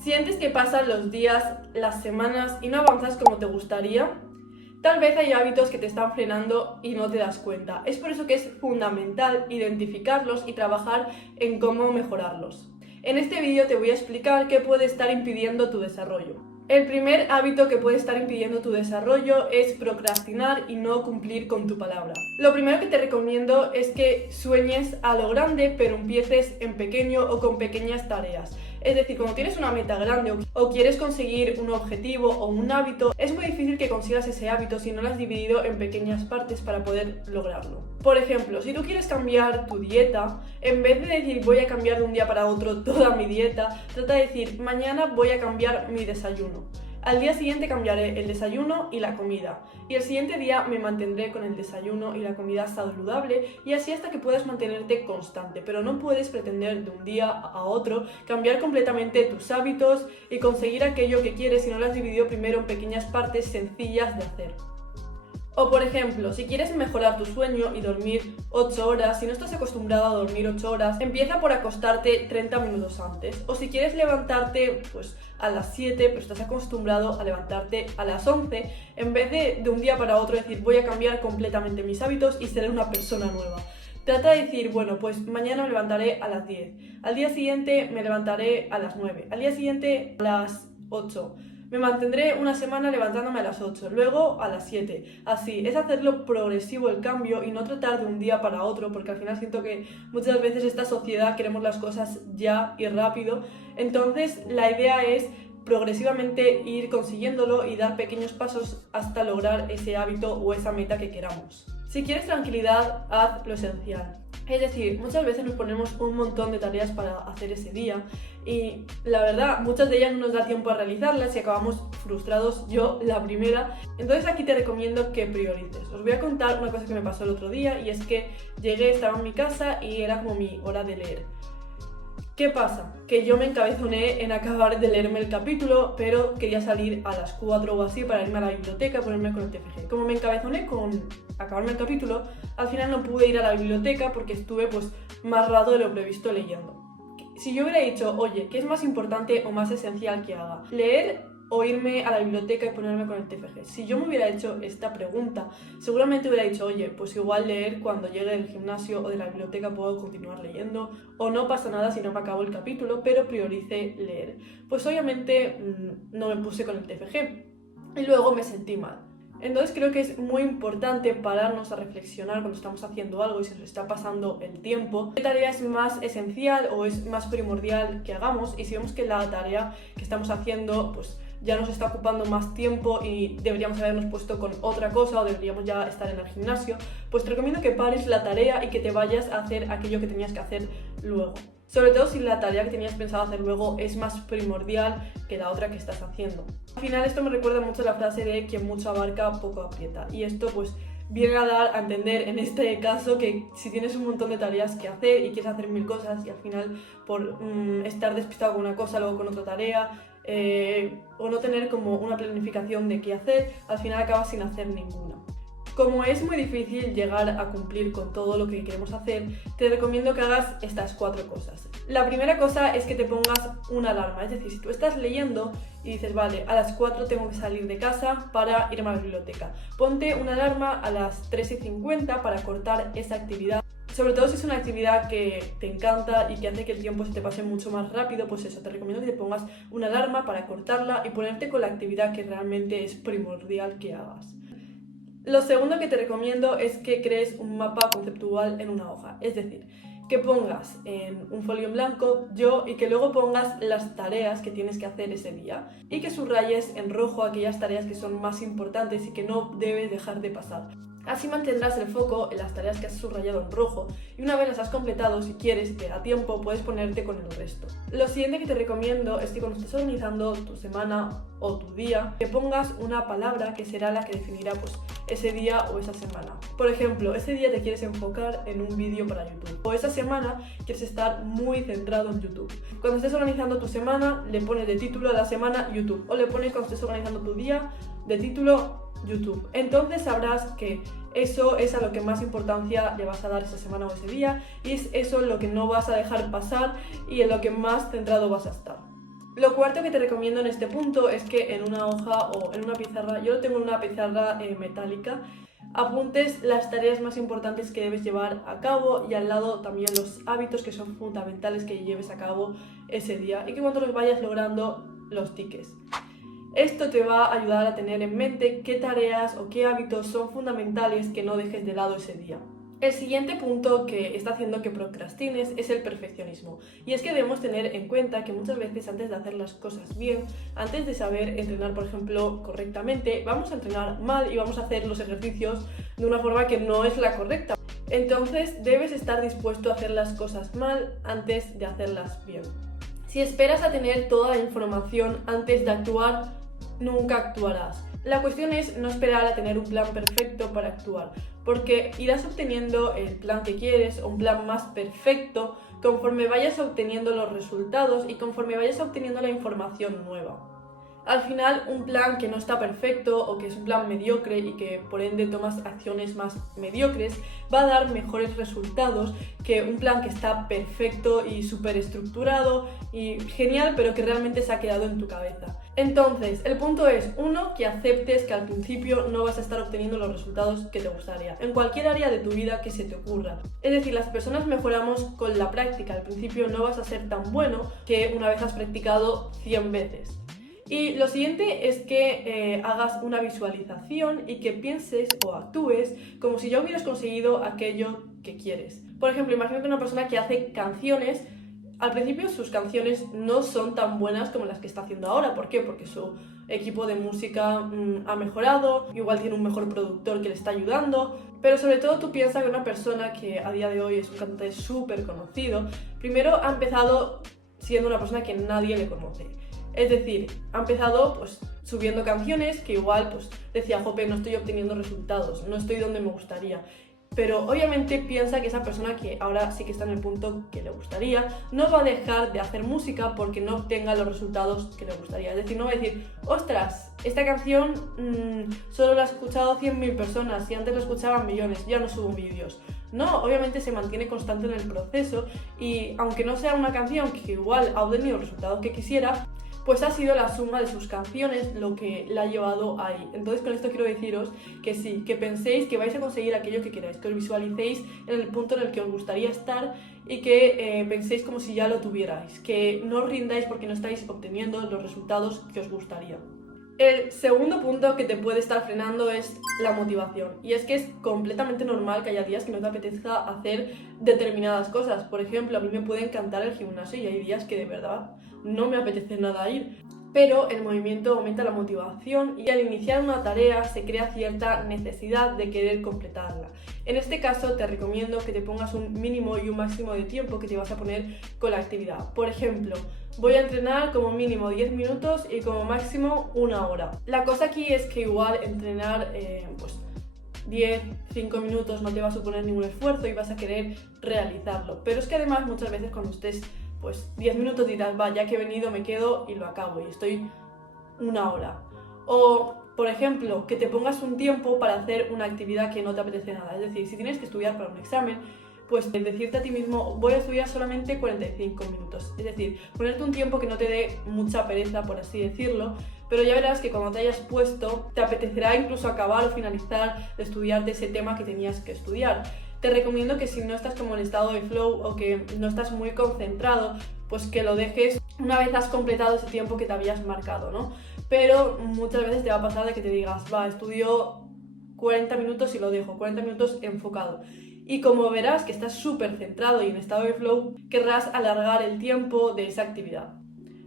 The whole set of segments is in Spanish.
¿Sientes que pasan los días, las semanas y no avanzas como te gustaría? Tal vez hay hábitos que te están frenando y no te das cuenta. Es por eso que es fundamental identificarlos y trabajar en cómo mejorarlos. En este vídeo te voy a explicar qué puede estar impidiendo tu desarrollo. El primer hábito que puede estar impidiendo tu desarrollo es procrastinar y no cumplir con tu palabra. Lo primero que te recomiendo es que sueñes a lo grande, pero empieces en pequeño o con pequeñas tareas. Es decir, cuando tienes una meta grande o quieres conseguir un objetivo o un hábito, es muy difícil que consigas ese hábito si no lo has dividido en pequeñas partes para poder lograrlo. Por ejemplo, si tú quieres cambiar tu dieta, en vez de decir voy a cambiar de un día para otro toda mi dieta, trata de decir mañana voy a cambiar mi desayuno. Al día siguiente cambiaré el desayuno y la comida. Y el siguiente día me mantendré con el desayuno y la comida saludable y así hasta que puedas mantenerte constante. Pero no puedes pretender de un día a otro cambiar completamente tus hábitos y conseguir aquello que quieres si no lo has dividido primero en pequeñas partes sencillas de hacer. O por ejemplo, si quieres mejorar tu sueño y dormir 8 horas, si no estás acostumbrado a dormir 8 horas, empieza por acostarte 30 minutos antes. O si quieres levantarte a las 7, pero estás acostumbrado a levantarte a las 11, en vez de un día para otro decir voy a cambiar completamente mis hábitos y seré una persona nueva. Trata de decir, bueno, pues mañana me levantaré a las 10, al día siguiente me levantaré a las 9, al día siguiente a las 8. Me mantendré una semana levantándome a las 8, luego a las 7. Así, es hacerlo progresivo el cambio y no tratar de un día para otro, porque al final siento que muchas veces esta sociedad queremos las cosas ya y rápido. Entonces, la idea es progresivamente ir consiguiéndolo y dar pequeños pasos hasta lograr ese hábito o esa meta que queramos. Si quieres tranquilidad, haz lo esencial. Es decir, muchas veces nos ponemos un montón de tareas para hacer ese día y la verdad, muchas de ellas no nos da tiempo a realizarlas y acabamos frustrados, yo la primera. Entonces aquí te recomiendo que priorices. Os voy a contar una cosa que me pasó el otro día y es que llegué, estaba en mi casa y era como mi hora de leer. ¿Qué pasa? Que yo me encabezoné en acabar de leerme el capítulo, pero quería salir a las 4 o así para irme a la biblioteca y ponerme con el TFG. Como me encabezoné con acabarme el capítulo, al final no pude ir a la biblioteca porque estuve más rato de lo previsto leyendo. Si yo hubiera dicho, oye, ¿qué es más importante o más esencial que haga? ¿Leer o irme a la biblioteca y ponerme con el TFG? Si yo me hubiera hecho esta pregunta, seguramente hubiera dicho, oye, pues igual leer cuando llegue del gimnasio o de la biblioteca puedo continuar leyendo, o no pasa nada si no me acabo el capítulo, pero prioricé leer. Pues obviamente no me puse con el TFG y luego me sentí mal. Entonces creo que es muy importante pararnos a reflexionar cuando estamos haciendo algo y se nos está pasando el tiempo. ¿Qué tarea es más esencial o es más primordial que hagamos? Y si vemos que la tarea que estamos haciendo ya nos está ocupando más tiempo y deberíamos habernos puesto con otra cosa o deberíamos ya estar en el gimnasio, pues te recomiendo que pares la tarea y que te vayas a hacer aquello que tenías que hacer luego. Sobre todo si la tarea que tenías pensado hacer luego es más primordial que la otra que estás haciendo. Al final esto me recuerda mucho la frase de quien mucho abarca, poco aprieta. Y esto viene a dar a entender en este caso que si tienes un montón de tareas que hacer y quieres hacer 1000 cosas y al final por estar despistado con una cosa, luego con otra tarea, o no tener como una planificación de qué hacer, al final acabas sin hacer ninguna. Como es muy difícil llegar a cumplir con todo lo que queremos hacer, te recomiendo que hagas estas 4 cosas. La primera cosa es que te pongas una alarma, es decir, si tú estás leyendo y dices, vale, a las 4 tengo que salir de casa para irme a la biblioteca, ponte una alarma a las 3:50 para cortar esa actividad. Sobre todo si es una actividad que te encanta y que hace que el tiempo se te pase mucho más rápido, pues eso, te recomiendo que te pongas una alarma para cortarla y ponerte con la actividad que realmente es primordial que hagas. Lo segundo que te recomiendo es que crees un mapa conceptual en una hoja, es decir, que pongas en un folio en blanco y que luego pongas las tareas que tienes que hacer ese día y que subrayes en rojo aquellas tareas que son más importantes y que no debes dejar de pasar. Así mantendrás el foco en las tareas que has subrayado en rojo y una vez las has completado, si quieres y te da tiempo, puedes ponerte con el resto. Lo siguiente que te recomiendo es que cuando estés organizando tu semana o tu día, que pongas una palabra que será la que definirá ese día o esa semana. Por ejemplo, ese día te quieres enfocar en un vídeo para YouTube o esa semana quieres estar muy centrado en YouTube. Cuando estés organizando tu semana, le pones de título a la semana YouTube o le pones cuando estés organizando tu día de título YouTube. Entonces sabrás que eso es a lo que más importancia le vas a dar esa semana o ese día y es eso lo que no vas a dejar pasar y en lo que más centrado vas a estar. Lo cuarto que te recomiendo en este punto es que en una hoja o en una pizarra, yo lo tengo en una pizarra metálica, apuntes las tareas más importantes que debes llevar a cabo y al lado también los hábitos que son fundamentales que lleves a cabo ese día y que cuando los vayas logrando los tiques. Esto te va a ayudar a tener en mente qué tareas o qué hábitos son fundamentales que no dejes de lado ese día. El siguiente punto que está haciendo que procrastines es el perfeccionismo. Y es que debemos tener en cuenta que muchas veces antes de hacer las cosas bien, antes de saber entrenar, por ejemplo, correctamente, vamos a entrenar mal y vamos a hacer los ejercicios de una forma que no es la correcta. Entonces debes estar dispuesto a hacer las cosas mal antes de hacerlas bien. Si esperas a tener toda la información antes de actuar, nunca actuarás. La cuestión es no esperar a tener un plan perfecto para actuar, porque irás obteniendo el plan que quieres o un plan más perfecto conforme vayas obteniendo los resultados y conforme vayas obteniendo la información nueva. Al final, un plan que no está perfecto o que es un plan mediocre y que por ende tomas acciones más mediocres va a dar mejores resultados que un plan que está perfecto y súper estructurado y genial, pero que realmente se ha quedado en tu cabeza. Entonces, el punto es, uno, que aceptes que al principio no vas a estar obteniendo los resultados que te gustaría, en cualquier área de tu vida que se te ocurra. Es decir, las personas mejoramos con la práctica, al principio no vas a ser tan bueno que una vez has practicado 100 veces. Y lo siguiente es que hagas una visualización y que pienses o actúes como si ya hubieras conseguido aquello que quieres. Por ejemplo, imagínate una persona que hace canciones. Al principio sus canciones no son tan buenas como las que está haciendo ahora. ¿Por qué? Porque su equipo de música ha mejorado, igual tiene un mejor productor que le está ayudando. Pero sobre todo tú piensas que una persona que a día de hoy es un cantante súper conocido, primero ha empezado siendo una persona que nadie le conoce. Es decir, ha empezado pues subiendo canciones que igual pues decía, jope, no estoy obteniendo resultados, no estoy donde me gustaría. Pero obviamente piensa que esa persona que ahora sí que está en el punto que le gustaría, no va a dejar de hacer música porque no obtenga los resultados que le gustaría. Es decir, no va a decir, ostras, esta canción solo la ha escuchado 100.000 personas y antes la escuchaban millones, ya no subo vídeos. No, obviamente se mantiene constante en el proceso y aunque no sea una canción que igual ha obtenido el resultado que quisiera, pues ha sido la suma de sus canciones lo que la ha llevado ahí. Entonces con esto quiero deciros que sí, que penséis que vais a conseguir aquello que queráis, que os visualicéis en el punto en el que os gustaría estar y que penséis como si ya lo tuvierais, que no os rindáis porque no estáis obteniendo los resultados que os gustaría. El segundo punto que te puede estar frenando es la motivación. Y es que es completamente normal que haya días que no te apetezca hacer determinadas cosas. Por ejemplo, a mí me puede encantar el gimnasio y hay días que de verdad no me apetece nada ir. Pero el movimiento aumenta la motivación y al iniciar una tarea se crea cierta necesidad de querer completarla. En este caso te recomiendo que te pongas un mínimo y un máximo de tiempo que te vas a poner con la actividad. Por ejemplo, voy a entrenar como mínimo 10 minutos y como máximo 1 hora. La cosa aquí es que igual entrenar 5 minutos no te va a suponer ningún esfuerzo y vas a querer realizarlo. Pero es que además muchas veces cuando estés 10 minutos dirás, va, ya que he venido me quedo y lo acabo y estoy 1 hora. O, por ejemplo, que te pongas un tiempo para hacer una actividad que no te apetece nada. Es decir, si tienes que estudiar para un examen, pues decirte a ti mismo, voy a estudiar solamente 45 minutos. Es decir, ponerte un tiempo que no te dé mucha pereza, por así decirlo, pero ya verás que cuando te hayas puesto, te apetecerá incluso acabar o finalizar de estudiarte ese tema que tenías que estudiar. Te recomiendo que si no estás como en estado de flow o que no estás muy concentrado, pues que lo dejes una vez has completado ese tiempo que te habías marcado, ¿no? Pero muchas veces te va a pasar de que te digas, va, estudio 40 minutos y lo dejo, 40 minutos enfocado. Y como verás que estás súper centrado y en estado de flow, querrás alargar el tiempo de esa actividad.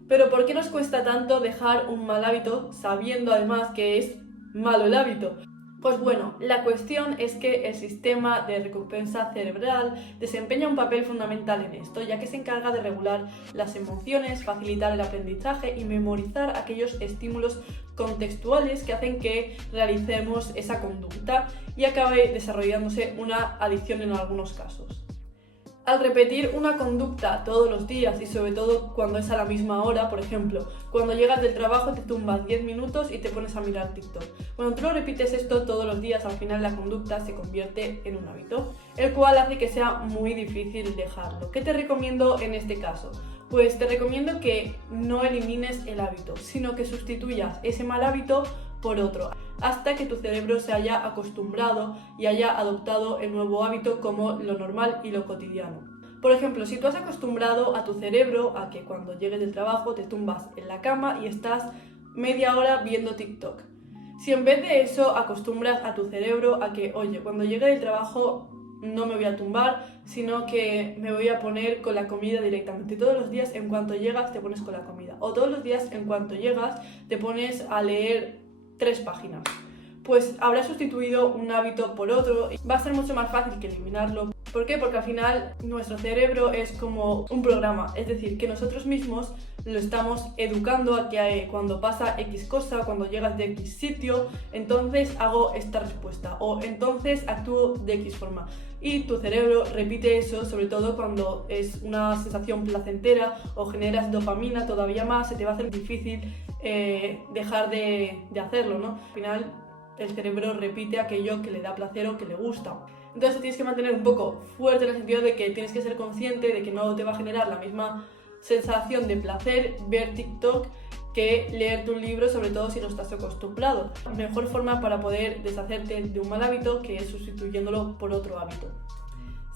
Pero ¿por qué nos cuesta tanto dejar un mal hábito sabiendo además que es malo el hábito? Pues bueno, la cuestión es que el sistema de recompensa cerebral desempeña un papel fundamental en esto, ya que se encarga de regular las emociones, facilitar el aprendizaje y memorizar aquellos estímulos contextuales que hacen que realicemos esa conducta y acabe desarrollándose una adicción en algunos casos. Al repetir una conducta todos los días y sobre todo cuando es a la misma hora, por ejemplo, cuando llegas del trabajo te tumbas 10 minutos y te pones a mirar TikTok. Cuando tú lo repites esto todos los días, al final la conducta se convierte en un hábito, el cual hace que sea muy difícil dejarlo. ¿Qué te recomiendo en este caso? Pues te recomiendo que no elimines el hábito, sino que sustituyas ese mal hábito por otro, hasta que tu cerebro se haya acostumbrado y haya adoptado el nuevo hábito como lo normal y lo cotidiano. Por ejemplo, si tú has acostumbrado a tu cerebro a que cuando llegues del trabajo te tumbas en la cama y estás media hora viendo TikTok. Si en vez de eso acostumbras a tu cerebro a que, oye, cuando llegue del trabajo no me voy a tumbar, sino que me voy a poner con la comida directamente. Todos los días en cuanto llegas te pones con la comida. O todos los días en cuanto llegas te pones a leer 3 páginas. Pues habrás sustituido un hábito por otro y va a ser mucho más fácil que eliminarlo. ¿Por qué? Porque al final nuestro cerebro es como un programa, es decir, que nosotros mismos lo estamos educando a que cuando pasa X cosa, cuando llegas de X sitio, entonces hago esta respuesta o entonces actúo de X forma. Y tu cerebro repite eso, sobre todo cuando es una sensación placentera o generas dopamina todavía más, se te va a hacer difícil dejar de hacerlo, ¿no? Al final el cerebro repite aquello que le da placer o que le gusta. Entonces te tienes que mantener un poco fuerte en el sentido de que tienes que ser consciente de que no te va a generar la misma sensación de placer ver TikTok que leerte un libro, sobre todo si no estás acostumbrado. La mejor forma para poder deshacerte de un mal hábito que es sustituyéndolo por otro hábito.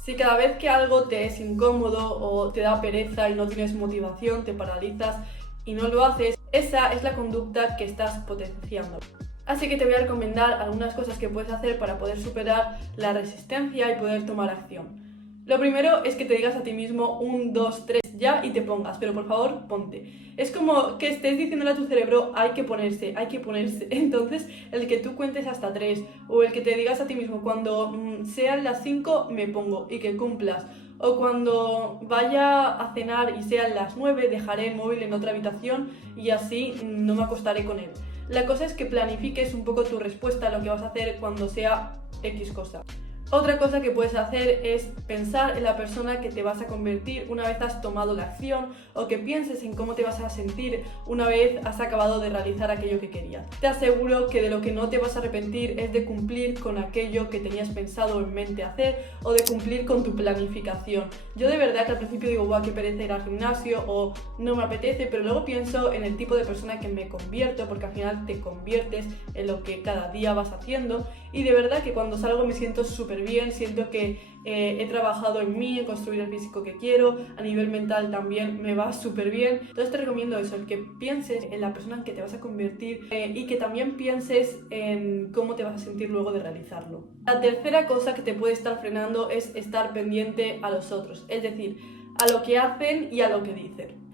Si cada vez que algo te es incómodo o te da pereza y no tienes motivación, te paralizas y no lo haces, esa es la conducta que estás potenciando. Así que te voy a recomendar algunas cosas que puedes hacer para poder superar la resistencia y poder tomar acción. Lo primero es que te digas a ti mismo 1, 2, 3 ya y te pongas, pero por favor ponte. Es como que estés diciéndole a tu cerebro hay que ponerse. Entonces el que tú cuentes hasta 3 o el que te digas a ti mismo cuando sean las 5 me pongo y que cumplas. O cuando vaya a cenar y sean las 9 dejaré el móvil en otra habitación y así no me acostaré con él. La cosa es que planifiques un poco tu respuesta a lo que vas a hacer cuando sea X cosa. Otra cosa que puedes hacer es pensar en la persona que te vas a convertir una vez has tomado la acción o que pienses en cómo te vas a sentir una vez has acabado de realizar aquello que querías. Te aseguro que de lo que no te vas a arrepentir es de cumplir con aquello que tenías pensado en mente hacer o de cumplir con tu planificación. Yo de verdad que al principio digo, guau, qué pereza ir al gimnasio o no me apetece, pero luego pienso en el tipo de persona que me convierto porque al final te conviertes en lo que cada día vas haciendo y de verdad que cuando salgo me siento súper bien, siento que he trabajado en mí, en construir el físico que quiero, a nivel mental también me va súper bien. Entonces te recomiendo eso, el que pienses en la persona en que te vas a convertir y que también pienses en cómo te vas a sentir luego de realizarlo. La tercera cosa que te puede estar frenando es estar pendiente a los otros, es decir, a lo que hacen y a lo que dicen.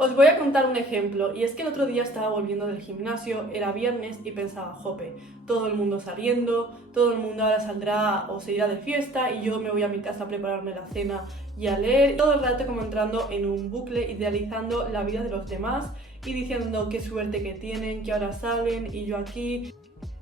Os voy a contar un ejemplo, y es que el otro día estaba volviendo del gimnasio, era viernes y pensaba, jope, todo el mundo saliendo, todo el mundo ahora saldrá o se irá de fiesta y yo me voy a mi casa a prepararme la cena y a leer, todo el rato como entrando en un bucle, idealizando la vida de los demás y diciendo qué suerte que tienen, que ahora salen y yo aquí.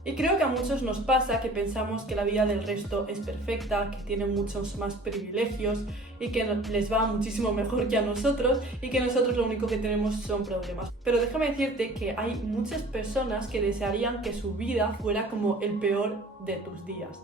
Y creo que a muchos nos pasa que pensamos que la vida del resto es perfecta, que tienen muchos más privilegios y que les va muchísimo mejor que a nosotros y que nosotros lo único que tenemos son problemas. Pero déjame decirte que hay muchas personas que desearían que su vida fuera como el peor de tus días.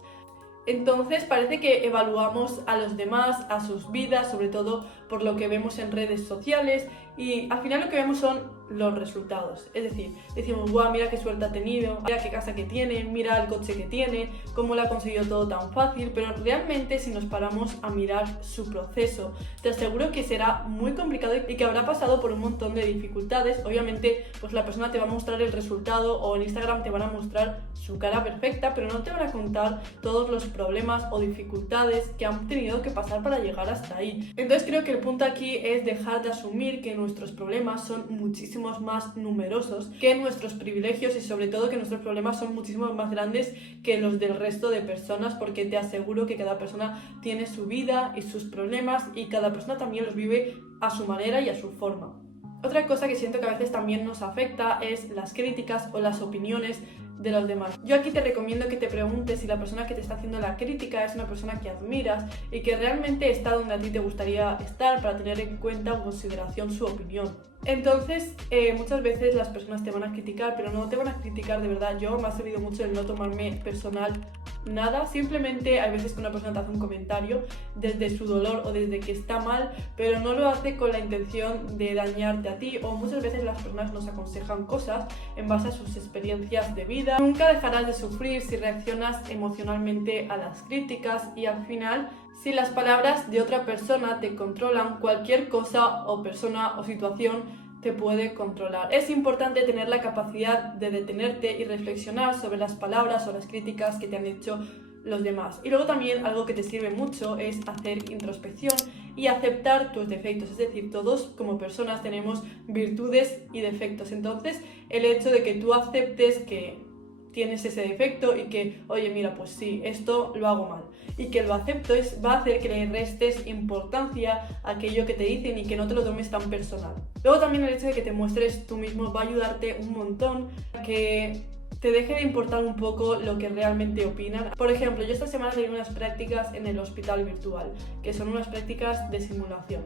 Entonces parece que evaluamos a los demás, a sus vidas, sobre todo por lo que vemos en redes sociales y al final lo que vemos son los resultados. Es decir, decimos, guau, mira qué suerte ha tenido, mira qué casa que tiene, mira el coche que tiene, cómo lo ha conseguido todo tan fácil, pero realmente si nos paramos a mirar su proceso, te aseguro que será muy complicado y que habrá pasado por un montón de dificultades. Obviamente, pues la persona te va a mostrar el resultado o en Instagram te van a mostrar su cara perfecta, pero no te van a contar todos los problemas o dificultades que han tenido que pasar para llegar hasta ahí. Entonces creo que el punto aquí es dejar de asumir que nuestros problemas son muchísimos más numerosos que nuestros privilegios y sobre todo que nuestros problemas son muchísimo más grandes que los del resto de personas, porque te aseguro que cada persona tiene su vida y sus problemas y cada persona también los vive a su manera y a su forma. Otra cosa que siento que a veces también nos afecta es las críticas o las opiniones de los demás. Yo aquí te recomiendo que te preguntes si la persona que te está haciendo la crítica es una persona que admiras y que realmente está donde a ti te gustaría estar para tener en cuenta o en consideración su opinión. Entonces, muchas veces las personas te van a criticar, pero no te van a criticar de verdad. Yo me ha servido mucho el no tomarme personal nada, simplemente hay veces que una persona te hace un comentario desde su dolor o desde que está mal, pero no lo hace con la intención de dañarte a ti, o muchas veces las personas nos aconsejan cosas en base a sus experiencias de vida. Nunca dejarás de sufrir si reaccionas emocionalmente a las críticas, y al final, si las palabras de otra persona te controlan, cualquier cosa o persona o situación te puede controlar. Es importante tener la capacidad de detenerte y reflexionar sobre las palabras o las críticas que te han hecho los demás. Y luego también algo que te sirve mucho es hacer introspección y aceptar tus defectos. Es decir, todos como personas tenemos virtudes y defectos. Entonces, el hecho de que tú aceptes que tienes ese defecto y que, oye, mira, pues sí, esto lo hago mal, y que lo acepto, va a hacer que le restes importancia a aquello que te dicen y que no te lo tomes tan personal. Luego también el hecho de que te muestres tú mismo va a ayudarte un montón a que te deje de importar un poco lo que realmente opinan. Por ejemplo, yo esta semana leí unas prácticas en el hospital virtual, que son unas prácticas de simulación.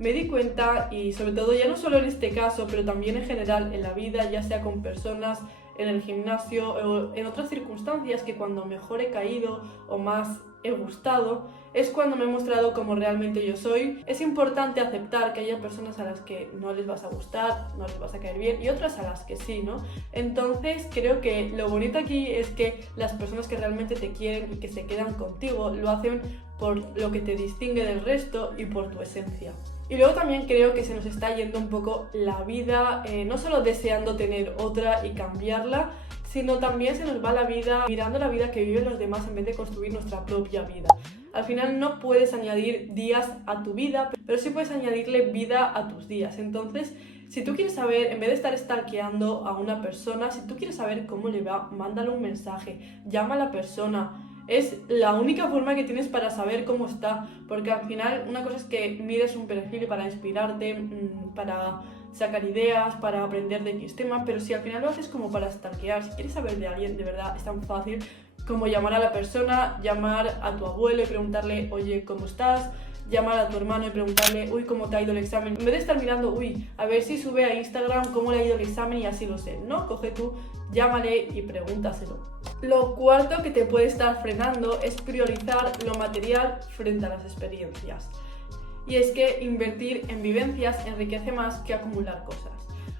Me di cuenta, y sobre todo ya no solo en este caso, pero también en general en la vida, ya sea con personas en el gimnasio o en otras circunstancias, que cuando mejor he caído o más he gustado es cuando me he mostrado como realmente yo soy. Es importante aceptar que haya personas a las que no les vas a gustar, no les vas a caer bien, y otras a las que sí, ¿no? Entonces creo que lo bonito aquí es que las personas que realmente te quieren y que se quedan contigo lo hacen por lo que te distingue del resto y por tu esencia. Y luego también creo que se nos está yendo un poco la vida, no solo deseando tener otra y cambiarla, sino también se nos va la vida mirando la vida que viven los demás en vez de construir nuestra propia vida. Al final no puedes añadir días a tu vida, pero sí puedes añadirle vida a tus días. Entonces, si tú quieres saber, en vez de estar stalkeando a una persona, si tú quieres saber cómo le va, mándale un mensaje, llama a la persona. Es la única forma que tienes para saber cómo está, porque al final una cosa es que mires un perfil para inspirarte, para sacar ideas, para aprender de X tema, pero si al final lo haces como para stalkear, si quieres saber de alguien, de verdad es tan fácil como llamar a la persona, llamar a tu abuelo y preguntarle, oye, ¿cómo estás? Llamar a tu hermano y preguntarle, uy, ¿cómo te ha ido el examen? En vez de estar mirando, uy, a ver si sube a Instagram cómo le ha ido el examen y así lo sé, ¿no? Coge tú, llámale y pregúntaselo. Lo cuarto que te puede estar frenando es priorizar lo material frente a las experiencias. Y es que invertir en vivencias enriquece más que acumular cosas.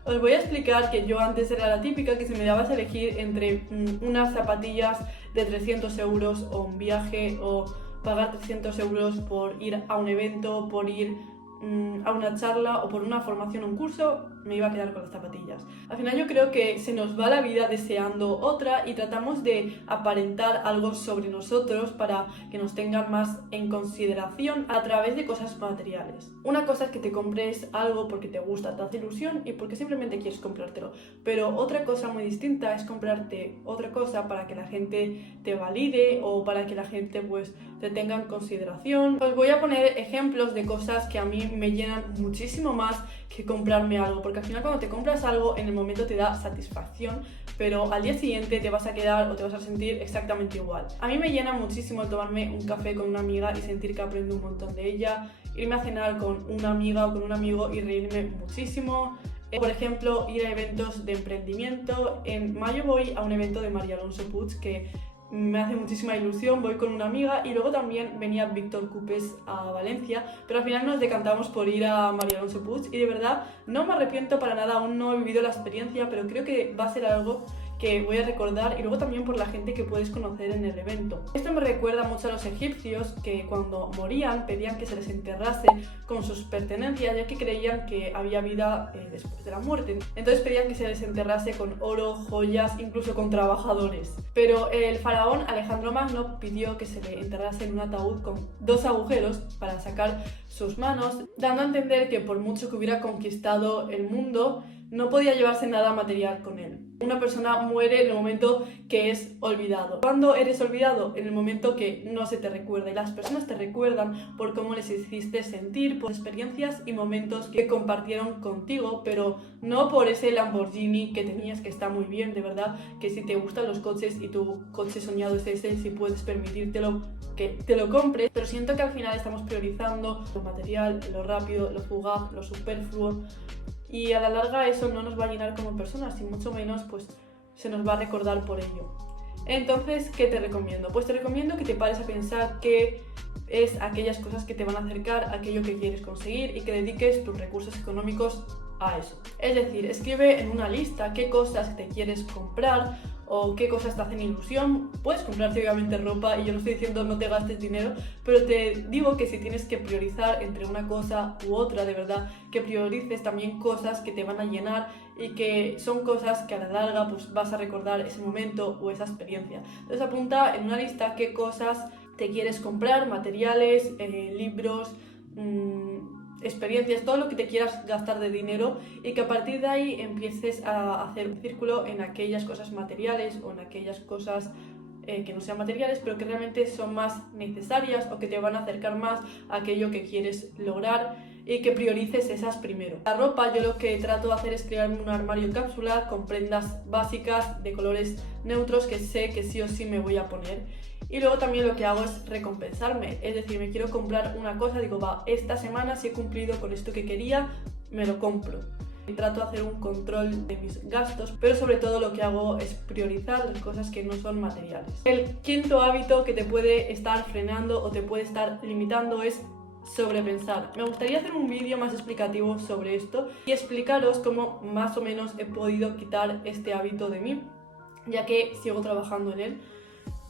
Os voy a explicar que yo antes era la típica que si me dabas a elegir entre unas zapatillas de 300 euros o un viaje, o pagar 300 euros por ir a un evento, por ir a una charla o por una formación o un curso, me iba a quedar con las zapatillas. Al final yo creo que se nos va la vida deseando otra y tratamos de aparentar algo sobre nosotros para que nos tengan más en consideración a través de cosas materiales. Una cosa es que te compres algo porque te gusta, te hace ilusión y porque simplemente quieres comprártelo, pero otra cosa muy distinta es comprarte otra cosa para que la gente te valide o para que la gente pues te tenga en consideración. Os voy a poner ejemplos de cosas que a mí me llenan muchísimo más que comprarme algo, porque al final cuando te compras algo en el momento te da satisfacción, pero al día siguiente te vas a quedar o te vas a sentir exactamente igual. A mí me llena muchísimo el tomarme un café con una amiga y sentir que aprendo un montón de ella, irme a cenar con una amiga o con un amigo y reírme muchísimo. Por ejemplo, ir a eventos de emprendimiento. En mayo voy a un evento de María Alonso Puig que me hace muchísima ilusión, voy con una amiga, y luego también venía Víctor Cupes a Valencia, pero al final nos decantamos por ir a María Alonso Puig y de verdad no me arrepiento para nada, aún no he vivido la experiencia, pero creo que va a ser algo que voy a recordar, y luego también por la gente que puedes conocer en el evento. Esto me recuerda mucho a los egipcios, que cuando morían pedían que se les enterrase con sus pertenencias, ya que creían que había vida después de la muerte. Entonces pedían que se les enterrase con oro, joyas, incluso con trabajadores. Pero el faraón Alejandro Magno pidió que se le enterrase en un ataúd con 2 agujeros para sacar sus manos, dando a entender que por mucho que hubiera conquistado el mundo, no podía llevarse nada material con él. Una persona muere en el momento que es olvidado. ¿Cuándo eres olvidado? En el momento que no se te recuerda. Y las personas te recuerdan por cómo les hiciste sentir, por experiencias y momentos que compartieron contigo, pero no por ese Lamborghini que tenías, que está muy bien, de verdad, que si te gustan los coches y tu coche soñado es ese, si puedes permitírtelo, que te lo compres. Pero siento que al final estamos priorizando lo material, lo rápido, lo fugaz, lo superfluo. Y a la larga eso no nos va a llenar como personas y mucho menos pues se nos va a recordar por ello. Entonces, ¿qué te recomiendo? Pues te recomiendo que te pares a pensar qué es aquellas cosas que te van a acercar a aquello que quieres conseguir y que dediques tus recursos económicos a eso. Es decir, escribe en una lista qué cosas te quieres comprar o qué cosas te hacen ilusión. Puedes comprarte obviamente ropa y yo no estoy diciendo no te gastes dinero, pero te digo que si tienes que priorizar entre una cosa u otra, de verdad, que priorices también cosas que te van a llenar y que son cosas que a la larga pues vas a recordar ese momento o esa experiencia. Entonces apunta en una lista qué cosas te quieres comprar, materiales, libros, experiencias, todo lo que te quieras gastar de dinero y que a partir de ahí empieces a hacer un círculo en aquellas cosas materiales o en aquellas cosas que no sean materiales pero que realmente son más necesarias o que te van a acercar más a aquello que quieres lograr y que priorices esas primero. La ropa, yo lo que trato de hacer es crearme un armario cápsula con prendas básicas de colores neutros que sé que sí o sí me voy a poner. Y luego también lo que hago es recompensarme, es decir, me quiero comprar una cosa, digo, va, esta semana si he cumplido con esto que quería, me lo compro. Y trato de hacer un control de mis gastos, pero sobre todo lo que hago es priorizar las cosas que no son materiales. El quinto hábito que te puede estar frenando o te puede estar limitando es sobrepensar. Me gustaría hacer un vídeo más explicativo sobre esto y explicaros cómo más o menos he podido quitar este hábito de mí, ya que sigo trabajando en él.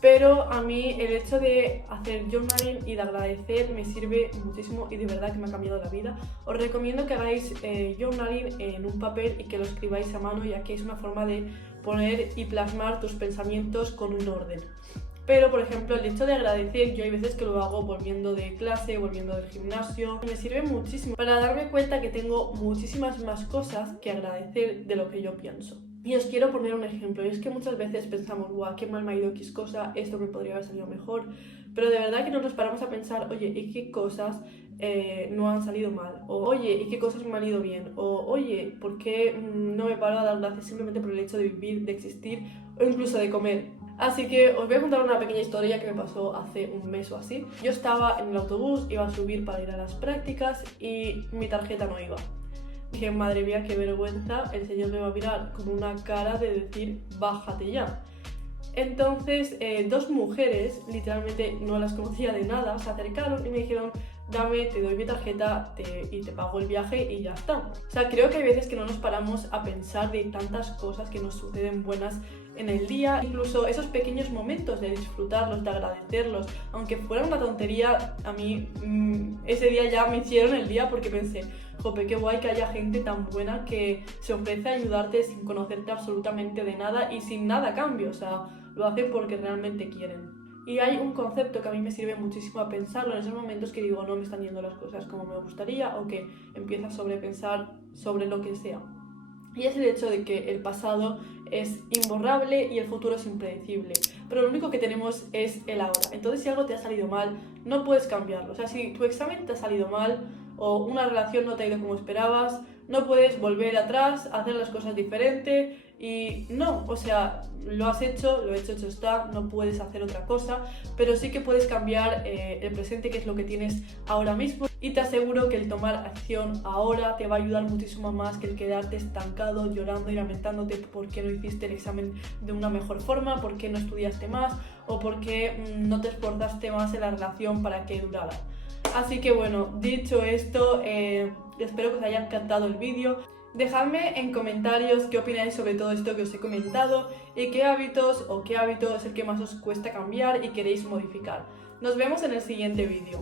Pero a mí el hecho de hacer journaling y de agradecer me sirve muchísimo y de verdad que me ha cambiado la vida. Os recomiendo que hagáis journaling en un papel y que lo escribáis a mano, ya que es una forma de poner y plasmar tus pensamientos con un orden. Pero, por ejemplo, el hecho de agradecer, yo hay veces que lo hago volviendo de clase, volviendo del gimnasio, me sirve muchísimo para darme cuenta que tengo muchísimas más cosas que agradecer de lo que yo pienso. Y os quiero poner un ejemplo, y es que muchas veces pensamos, guau, qué mal me ha ido X cosa, esto me podría haber salido mejor, pero de verdad que no nos paramos a pensar, oye, ¿y qué cosas no han salido mal? O oye, ¿y qué cosas me han ido bien? O oye, ¿por qué no me paro a dar gracias simplemente por el hecho de vivir, de existir o incluso de comer? Así que os voy a contar una pequeña historia que me pasó hace un mes o así. Yo estaba en el autobús, iba a subir para ir a las prácticas y mi tarjeta no iba. Dije, madre mía, qué vergüenza, el señor me va a mirar con una cara de decir, bájate ya. Entonces, dos mujeres, literalmente no las conocía de nada, se acercaron y me dijeron, dame, te doy mi tarjeta y te pago el viaje y ya está. O sea, creo que hay veces que no nos paramos a pensar de tantas cosas que nos suceden buenas en el día, incluso esos pequeños momentos de disfrutarlos, de agradecerlos, aunque fuera una tontería, a mí ese día ya me hicieron el día porque pensé, jope, qué guay que haya gente tan buena que se ofrece a ayudarte sin conocerte absolutamente de nada y sin nada a cambio, o sea, lo hacen porque realmente quieren. Y hay un concepto que a mí me sirve muchísimo a pensarlo en esos momentos que digo no me están yendo las cosas como me gustaría o que empiezo a sobrepensar sobre lo que sea. Y es el hecho de que el pasado es imborrable y el futuro es impredecible, pero lo único que tenemos es el ahora. Entonces si algo te ha salido mal, no puedes cambiarlo. O sea, si tu examen te ha salido mal o una relación no te ha ido como esperabas, no puedes volver atrás, hacer las cosas diferente y no, o sea, lo has hecho, lo hecho está, no puedes hacer otra cosa, pero sí que puedes cambiar el presente, que es lo que tienes ahora mismo, y te aseguro que el tomar acción ahora te va a ayudar muchísimo más que el quedarte estancado, llorando y lamentándote por qué no hiciste el examen de una mejor forma, por qué no estudiaste más o por qué no te esforzaste más en la relación para que durara. Así que bueno, dicho esto, espero que os haya encantado el vídeo. Dejadme en comentarios qué opináis sobre todo esto que os he comentado y qué hábitos o qué hábito es el que más os cuesta cambiar y queréis modificar. Nos vemos en el siguiente vídeo.